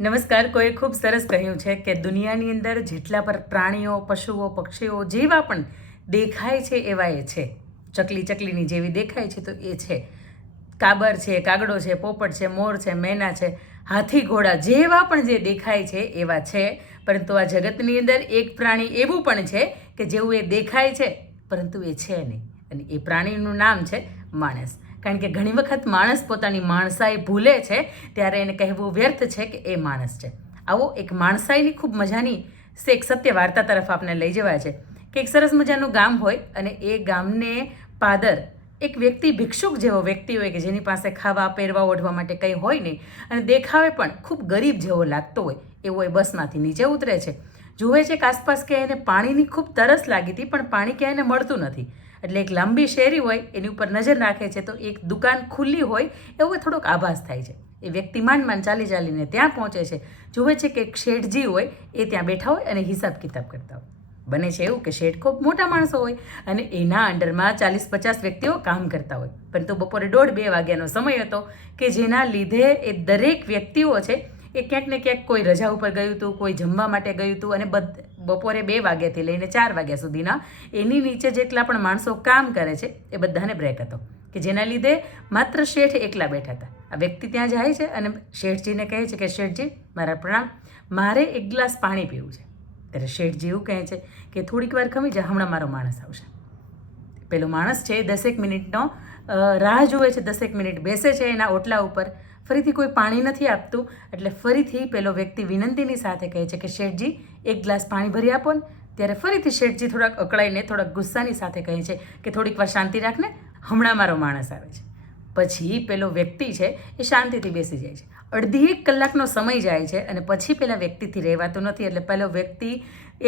નમસ્કાર કોઈ ખૂબ સરસ કહ્યું છે કે દુનિયાની અંદર જેટલા પર પ્રાણીઓ, પશુઓ, પક્ષીઓ જેવા પણ દેખાય છે એવા એ છે. ચકલી ચકલીની જેવી દેખાય છે તો એ છે. કાબર છે, કાગડો છે, પોપટ છે, મોર છે, મેના છે, હાથી ઘોડા જેવા પણ જે દેખાય છે એવા છે. પરંતુ આ જગતની અંદર એક પ્રાણી એવું પણ છે કે જેવું એ દેખાય છે, પરંતુ એ છે નહીં. અને એ પ્રાણીનું નામ છે માણસ. કારણ કે ઘણી વખત માણસ પોતાની માણસાઈ ભૂલે છે, ત્યારે એને કહેવું વ્યર્થ છે કે એ માણસ છે. આવો એક માણસાઈની ખૂબ મજાની એક સત્ય વાર્તા તરફ આપને લઈ જવાય છે કે એક સરસ મજાનું ગામ હોય અને એ ગામને પાદર એક વ્યક્તિ ભિક્ષુક જેવો વ્યક્તિ હોય કે જેની પાસે ખાવા, પહેરવા, ઓઢવા માટે કંઈ હોય નહીં અને દેખાવે પણ ખૂબ ગરીબ જેવો લાગતો હોય, એવો એ બસમાંથી નીચે ઉતરે છે. જુએ છે કે આસપાસ કે એને પાણીની ખૂબ તરસ લાગી હતી, પણ પાણી ક્યાંય એને મળતું નથી. એટલે એક લાંબી શેરી હોય, એની ઉપર નજર નાખે છે, તો એક દુકાન ખુલ્લી હોય, એવો થોડોક આભાસ થાય છે. એ વ્યક્તિ માંડ માંડ ચાલી ચાલીને ત્યાં પહોંચે છે. જુએ છે કે એક શેઠજી હોય, એ ત્યાં બેઠા હોય અને હિસાબ કિતાબ કરતા હોય. બને છે એવું કે શેઠ ખૂબ મોટા માણસો હોય અને એના અંડરમાં ચાલીસ પચાસ વ્યક્તિઓ કામ કરતા હોય. પરંતુ બપોરે દોઢ બે વાગ્યાનો સમય હતો કે જેના લીધે એ દરેક વ્યક્તિઓ છે એ ક્યાંક ને ક્યાંક કોઈ રજા ઉપર ગયું હતું કોઈ જમવા માટે ગયું હતું અને બધ, બપોરે બે વાગ્યાથી લઈને ચાર વાગ્યા સુધીના એની નીચે જેટલા પણ માણસો કામ કરે છે, એ બધાને બ્રેક હતો. કે જેના લીધે માત્ર શેઠ એકલા બેઠા હતા. આ વ્યક્તિ ત્યાં જાય છે અને શેઠજીને કહે છે કે શેઠજી, મારા પ્રણામ, મારે એક ગ્લાસ પાણી પીવું છે. ત્યારે શેઠજી એવું કહે છે કે થોડીક વાર ખમી જા, હમણાં મારો માણસ આવશે. પેલો માણસ છે દસેક મિનિટનો રાહ જુએ છે, દસેક મિનિટ બેસે છે એના ઓટલા ઉપર. ફરીથી કોઈ પાણી નથી આપતું, એટલે ફરીથી પેલો વ્યક્તિ વિનંતીની સાથે કહે છે કે, શેઠજી, એક ગ્લાસ પાણી ભરી આપો ને. ત્યારે ફરીથી શેઠજી થોડાક અકળાઈને, થોડાક ગુસ્સાની સાથે કહે છે કે, થોડીક વાર શાંતિ રાખને, હમણાં મારો માણસ આવે છે. પછી પેલો વ્યક્તિ છે એ શાંતિથી બેસી જાય છે. અડધી એક કલાકનો સમય જાય છે અને પછી પેલા વ્યક્તિથી રહેવાતું નથી એટલે પેલો વ્યક્તિ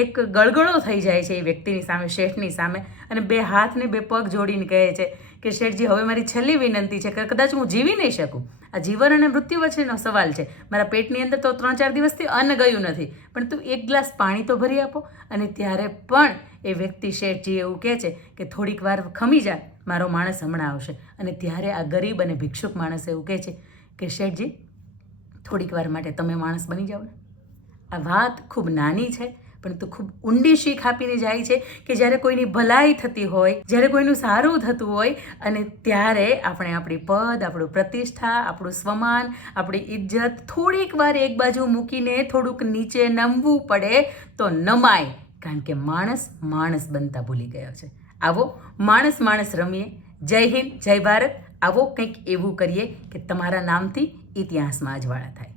એક ગળગળો થઈ જાય છે એ વ્યક્તિની સામે, શેઠની સામે અને બે હાથને બે પગ જોડીને કહે છે કે, શેઠજી, હવે મારી છેલ્લી વિનંતી છે કે કદાચ હું જીવી નહીં શકું. આ જીવન અને મૃત્યુ વચ્ચેનો સવાલ છે. મારા પેટની અંદર તો ત્રણ ચાર દિવસથી અન્ન ગયું નથી, પણ તું એક ગ્લાસ પાણી તો ભરી આપો. અને ત્યારે પણ એ વ્યક્તિ શેઠજી એવું કહે છે કે, થોડીક વાર ખમી જા મારો માણસ હમણાં આવશે. અને ત્યારે આ ગરીબ અને ભિક્ષુક માણસ એવું કહે છે કે શેઠજી, થોડીક વાર માટે તમે માણસ બની જાઓ ને. આ વાત ખૂબ નાની છે, પણ તો ખૂબ ઊંડી શીખ આપીને જાય છે કે જ્યારે કોઈની ભલાઈ થતી હોય, જ્યારે કોઈનું સારું થતું હોય, અને ત્યારે આપણે આપણી પદ, આપણું પ્રતિષ્ઠા, આપણું સ્વમાન, આપણી ઇજ્જત થોડીક વાર એક બાજુ મૂકીને થોડુંક નીચે નમવું પડે તો નમાય. કારણ કે માણસ માણસ બનતા ભૂલી ગયો છે. આવો માણસ માણસ રમીએ. જય હિન્દ, જય ભારત. આવો કંઈક એવું કરીએ કે તમારા નામથી ઇતિહાસમાં અજવાળા થાય.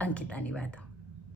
અંકિતાની વાત